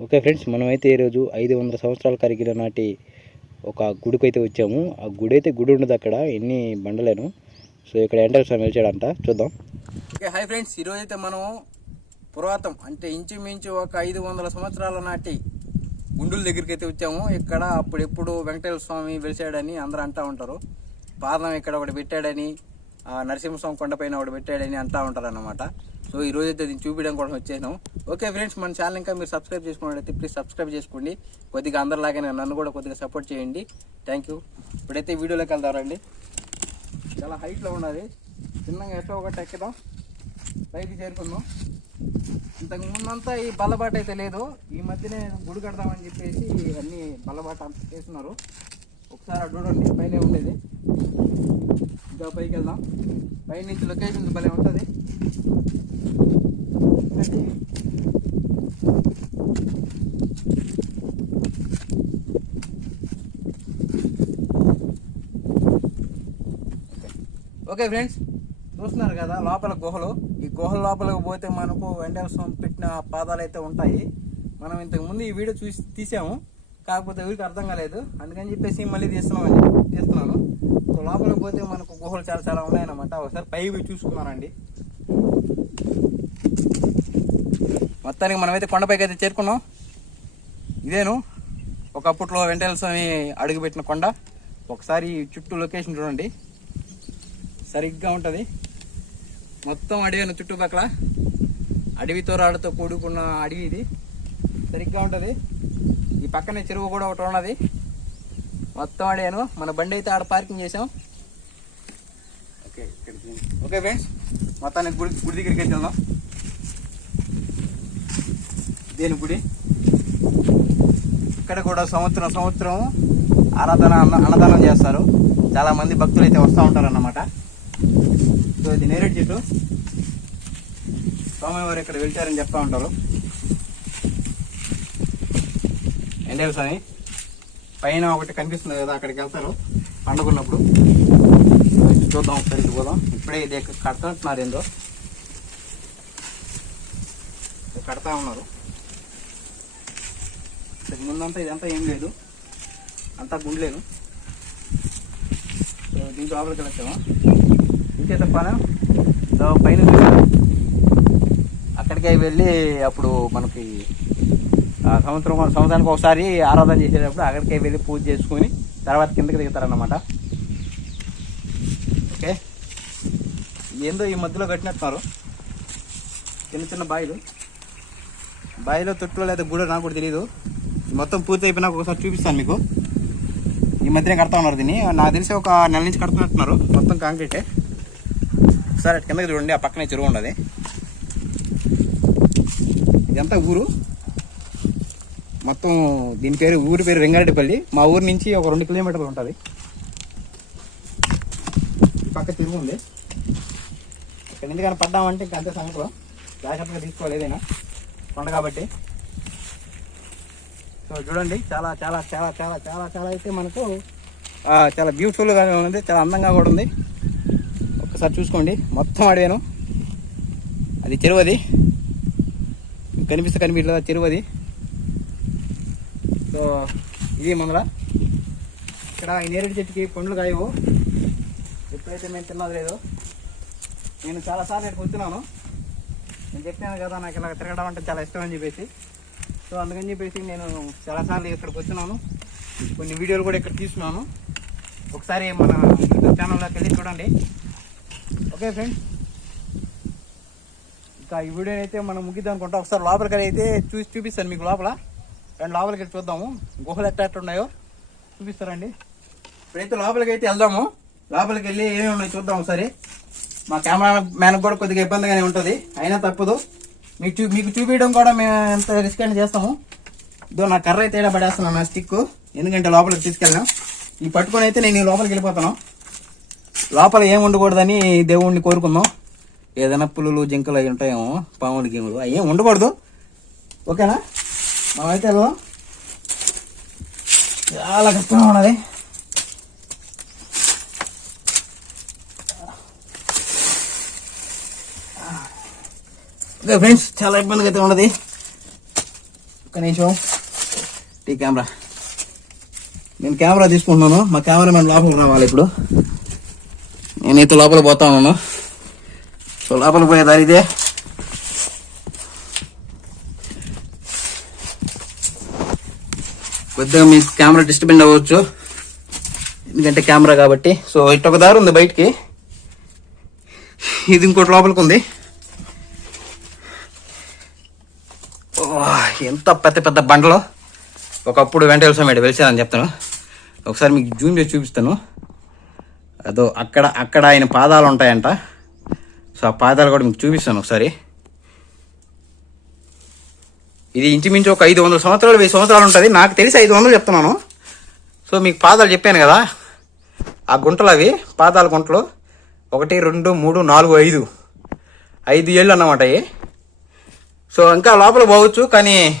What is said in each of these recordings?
Okay friends మనమైతే ఈరోజు ఐదు వందల సంవత్సరాల కరిగిన నాటి ఒక గుడికి అయితే వచ్చాము. ఆ గుడి అయితే గుడి ఉండదు అక్కడ ఎన్ని బండలేను. సో ఇక్కడ ఎంటర్ స్వామి వెళ్చాడంట చూద్దాం. ఓకే హాయ్ ఫ్రెండ్స్ ఈరోజు అయితే మనం పురాతం అంటే ఇంచుమించు ఒక ఐదు వందల సంవత్సరాల నాటి గుండుల దగ్గరికి అయితే వచ్చాము. ఇక్కడ అప్పుడెప్పుడు వెంకటేశ్వర స్వామి వెలిసాడని అందరూ అంటూ ఉంటారు. పాదం ఇక్కడ ఒకటి పెట్టాడని నరసింహస్వామి కొండపైన ఒకటి పెట్టాడని అంటూ ఉంటారు అనమాట సో ఈ రోజైతే దీన్ని చూపించడం కోసం వచ్చేసాం ఓకే ఫ్రెండ్స్ మన ఛానల్ ఇంకా మీరు సబ్స్క్రైబ్ చేసుకున్నట్లయితే ప్లీజ్ సబ్స్క్రైబ్ చేసుకోండి. కొద్దిగా అందరిలాగానే నన్ను కూడా కొద్దిగా సపోర్ట్ చేయండి. థ్యాంక్ యూ ఇప్పుడైతే వీడియోలోకి వెళ్తారండి చాలా హైట్లో ఉన్నది. చిన్నగా ఎట్లా ఒకటి ఎక్కుదాం పైకి చేరుకుందాం. ఇంతకు ముందంతా ఈ బల్లబాట అయితే లేదు. ఈ మధ్యనే గుడి కడదామని చెప్పేసి ఇవన్నీ బల్లబాట అంత చేస్తున్నారు. ఒకసారి చూడండి పైన ఉండేది. ఇంకా పైకి వెళ్దాం. పై నుంచి లొకేషన్ భలే ఉంటుంది. ఓకే. ఫ్రెండ్స్ చూస్తున్నారు కదా లోపల గుహలు. ఈ గుహల లోపలికి పోతే మనకు వెంటనే స్వామి పెట్టిన పాదాలు అయితే ఉంటాయి. మనం ఇంతకు ముందు ఈ వీడియో చూసి తీసాము. కాకపోతే ఎవరికి అర్థం కాలేదు. అందుకని చెప్పేసి మళ్ళీ తీస్తున్నామని తీస్తున్నాను. సో లోపలికి పోతే మనకు గుహలు చాలా చాలా ఉన్నాయన్నమాట. ఒకసారి పైకి చూసుకున్నానండి మొత్తానికి మనమైతే కొండపైకి అయితే చేరుకున్నాం. ఇదేను. ఒకప్పట్లో వెంటల స్వామి అడుగుపెట్టిన కొండ. ఒకసారి చుట్టూ లొకేషన్ చూడండి. సరిగ్గా ఉంటుంది. మొత్తం అడవిన చుట్టుపక్కల. అడవితో రాళ్ళతో కూడుకున్న అడవి ఇది. సరిగ్గా ఉంటుంది. ఈ పక్కనే చెరువు కూడా ఒకటి ఉన్నది. మొత్తం ఆడాను. మన బండి అయితే ఆడ పార్కింగ్ చేసాం. ఓకే ఓకే ఫ్రెండ్స్ మొత్తానికి గుడి గుడి దగ్గరికి అయితే వెళ్దాం. దేని గుడి? ఇక్కడ కూడా సంవత్సరం సంవత్సరం ఆరాధన అన్న అన్నదానం చేస్తారు. చాలా మంది భక్తులు అయితే వస్తూ ఉంటారు అన్నమాట సో ఇది నేరేడు చెట్టు. స్వామివారు ఇక్కడ వెళ్తారని చెప్తా ఉంటారు. ఎండేరు స్వామి? పైన ఒకటి కనిపిస్తుంది కదా అక్కడికి వెళ్తారు. పండుగ ఉన్నప్పుడు చూద్దాం ఒకసారి పోదాం. ఇప్పుడే ఇది ఎక్క- ఏందో. కడతా ఉన్నారు. ఇంతకు ముందంతా ఇదంతా ఏం లేదు. అంతా గుండలేదు దీని దీంట్లో లోపలికి వెళ్ళొచ్చాము ఇంకే తప్పాను పైన అక్కడికి వెళ్ళి అప్పుడు మనకి సంవత్సరం సంవత్సరానికి ఒకసారి ఆరాధన చేసేటప్పుడు అక్కడికే వెళ్ళి పూజ చేసుకుని తర్వాత కిందకి దిగుతారన్నమాట. ఓకే. ఏందో ఈ మధ్యలో కట్టినట్టున్నారు. చిన్న చిన్న బాయిలు. బాయిలో తొట్టులో లేదా గుడో నాకు కూడా తెలియదు మొత్తం పూర్తి అయిపోయినాక ఒకసారి చూపిస్తాను మీకు. ఈ మధ్యనే కడతా ఉన్నారు దీన్ని. నాకు తెలిసి ఒక నెల నుంచి కడుతున్నట్టున్నారు. మొత్తం కాంక్రీటే. ఒకసారి కిందకి చూడండి ఆ పక్కనే చెరువు ఉండదు. ఇదంతా ఊరు. మొత్తం దీని పేరు ఊరి పేరు రంగారెడ్డిపల్లి. మా ఊరు నుంచి ఒక రెండు కిలోమీటర్లు ఉంటుంది. ఈ పక్క తిరుగు ఉంది. ఇక్కడ ఎందుకని పడ్డామంటే ఇంకా అంతే సంగతి జాగ్రత్తగా తీసుకోవాలి ఏదైనా. కొండ కాబట్టి. సో చూడండి చాలా చాలా చాలా చాలా చాలా చాలా అయితే మనకు చాలా బ్యూటిఫుల్గా ఉంది చాలా అందంగా కూడా ఉంది. ఒక్కసారి చూసుకోండి. మొత్తం అడిగాను అది చెరువది. కనిపిస్తే కనిపించలేదు చెరువది. సో ఇది మంగళ ఇక్కడ ఈ నేరేడు చెట్టుకి పండ్లు కాయవు. ఎప్పుడైతే మేము తిన్నది లేదో. నేను చాలాసార్లు నేను వచ్చినాను నేను చెప్పాను కదా నాకు ఇలా తిరగడం అంటే చాలా ఇష్టం అని చెప్పేసి. సో అందుకని చెప్పేసి నేను చాలాసార్లు ఇక్కడికి వచ్చినాను కొన్ని వీడియోలు కూడా ఇక్కడ తీసుకున్నాను ఒకసారి మన యూట్యూబ్ ఛానల్లోకి వెళ్ళి చూడండి. Okay friends. ఇంకా ఈ వీడియోని అయితే మనం ముగిద్దాం అనుకుంటా. ఒకసారి లోపలికి అయితే చూసి చూపిస్తాను మీకు లోపల. రండి లోపలికి చూద్దాము. గుహలు ఎట్లా ఉన్నాయో చూపిస్తారండి. ఇప్పుడైతే లోపలికి అయితే వెళ్దాము. లోపలికి వెళ్ళి ఏమేమి ఉన్నాయి చూద్దాం ఒకసారి. మా కెమెరా మ్యాన్ కూడా కొద్దిగా ఇబ్బందిగానే ఉంటుంది. అయినా తప్పదు. మీకు చూ మీకు చూపించడం కూడా మేము ఎంత రిస్క్ అయినా చేస్తాము. ఇదో నా కర్ర అయితే పడేస్తున్నాను నా స్టిక్ ఎందుకంటే లోపలికి తీసుకెళ్ళాం ఈ పట్టుకొని అయితే నేను ఈ లోపలికి వెళ్ళిపోతాను. లోపల ఏం ఉండకూడదని దేవుణ్ణి కోరుకుందాం. ఏదైనా పులులు జింకలు అవి ఉంటాయేమో పాములు గేములు అవి ఏం ఉండకూడదు. ఓకేనా? మనమైతే వెళ్దాం చాలా కష్టంగా ఉన్నది. ఓకే ఫ్రెండ్స్ చాలా ఇబ్బందిగా అయితే ఉన్నది. కనీసం నిమిషం. Tea camera. నేను కెమెరా తీసుకుంటున్నాను. మా కెమెరామెన్ లోపలికి రావాలి ఇప్పుడు. నేనైతే లోపల పోతా ఉన్నాను. సో లోపలికి పోయే దారి ఇదే. కొద్దిగా మీ కెమెరా డిస్టర్బెండ్ అవ్వచ్చు. ఎందుకంటే కెమెరా కాబట్టి. సో ఇటు ఒక దారి ఉంది బయటికి. ఇది ఇంకోటి లోపలికి ఉంది. ఎంత పెద్ద పెద్ద బండలు. ఒకప్పుడు వెంట వెళ్తామేడు వెలిసానని చెప్తాను. ఒకసారి మీకు జూమ్ చేసి చూపిస్తాను. అదో అక్కడ అక్కడ ఆయన పాదాలు ఉంటాయంట. సో ఆ పాదాలు కూడా మీకు చూపిస్తాను ఒకసారి. ఇది ఇంచుమించు ఒక ఐదు వందల సంవత్సరాలు వెయ్యి సంవత్సరాలు ఉంటుంది. నాకు తెలిసి ఐదు వందలు చెప్తున్నాను. సో మీకు పాదాలు చెప్పాను కదా. ఆ గుంటలు అవి పాదాల గుంటలు. ఒకటి రెండు మూడు నాలుగు ఐదు. ఐదు ఏళ్ళు అన్నమాట అవి. సో ఇంకా లోపల పోవచ్చు కానీ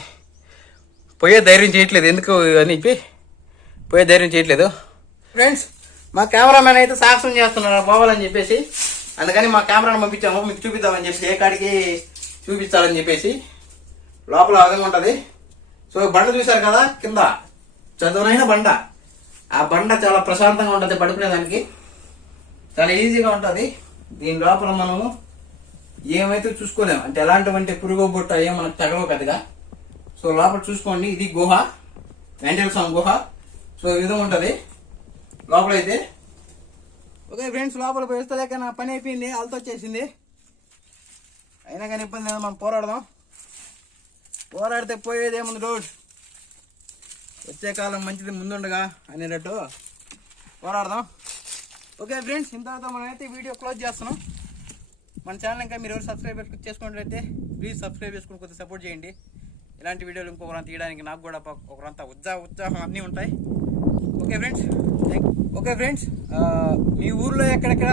పోయే ధైర్యం చేయట్లేదు. ఎందుకు అని చెప్పి పోయే ధైర్యం చేయట్లేదు. ఫ్రెండ్స్ మా కెమెరామెన్ అయితే సాహసం చేస్తున్నారు పోవాలని చెప్పేసి. అందుకని మా కెమెరాను పంపించాము. మీకు చూపిద్దామని చెప్పి ఏ కాడికి చూపించాలని చెప్పేసి. లోపల ఆ విధంగా ఉంటుంది. సో బండ చూశారు కదా కింద. చదువునైన బండ. ఆ బండ చాలా ప్రశాంతంగా ఉంటుంది పడుకునేదానికి చాలా ఈజీగా ఉంటుంది. దీని లోపల మనము ఏమైతే చూసుకోలేము. అంటే ఎలాంటివంటి పురుగు బుట్ట ఏం మనకు తగలవు సో లోపల చూసుకోండి. ఇది గుహ. వెంటల్ సాంగ్ గుహ. సో ఈ విధంగా ఉంటుంది. లోపల అయితే ఓకే ఫ్రెండ్స్ లోపల పోయిస్తలేక నా పని అయిపోయింది. అలతో వచ్చేసింది. అయినా కానీ ఇబ్బంది లేదు మనం పోరాడదాం. పోరాడితే పోయేది ఏముంది రోడ్? వచ్చే కాలం మంచిది ముందుండగా అనేటట్టు పోరాడదాం. ఓకే ఫ్రెండ్స్ ఇంతవరకు మనం మనమైతే వీడియో క్లోజ్ చేస్తున్నాం. మన ఛానల్ ఇంకా మీరు ఎవరు సబ్స్క్రైబ్ చేసుకున్నట్లయితే ప్లీజ్ సబ్స్క్రైబ్ చేసుకుని కొద్దిగా సపోర్ట్ చేయండి. ఇలాంటి వీడియోలు ఇంకొకరంత తీయడానికి నాకు కూడా ఒకరంత ఉత్సాహ ఉత్సాహం అన్నీ ఉంటాయి. ఓకే ఫ్రెండ్స్ ఓకే ఫ్రెండ్స్ మీ ఊర్లో ఎక్కడెక్కడ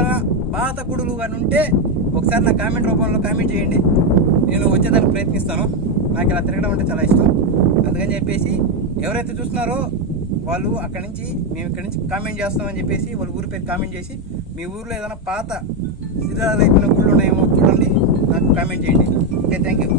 పాత గుడులు కానీ ఉంటే ఒకసారి నా కామెంట్ రూపంలో కామెంట్ చేయండి. నేను వచ్చేదానికి ప్రయత్నిస్తాను. నాకు ఇలా తిరగడం అంటే చాలా ఇష్టం. అందుకని చెప్పేసి ఎవరైతే చూస్తున్నారో వాళ్ళు అక్కడి నుంచి మేము ఇక్కడి నుంచి కామెంట్ చేస్తామని చెప్పేసి వాళ్ళ ఊరి పేరు కామెంట్ చేసి మీ ఊర్లో ఏదైనా పాత శిథిలాలు అయిపోయిన గుళ్ళు ఉన్నాయేమో చూడండి నాకు కామెంట్ చేయండి. Okay thank you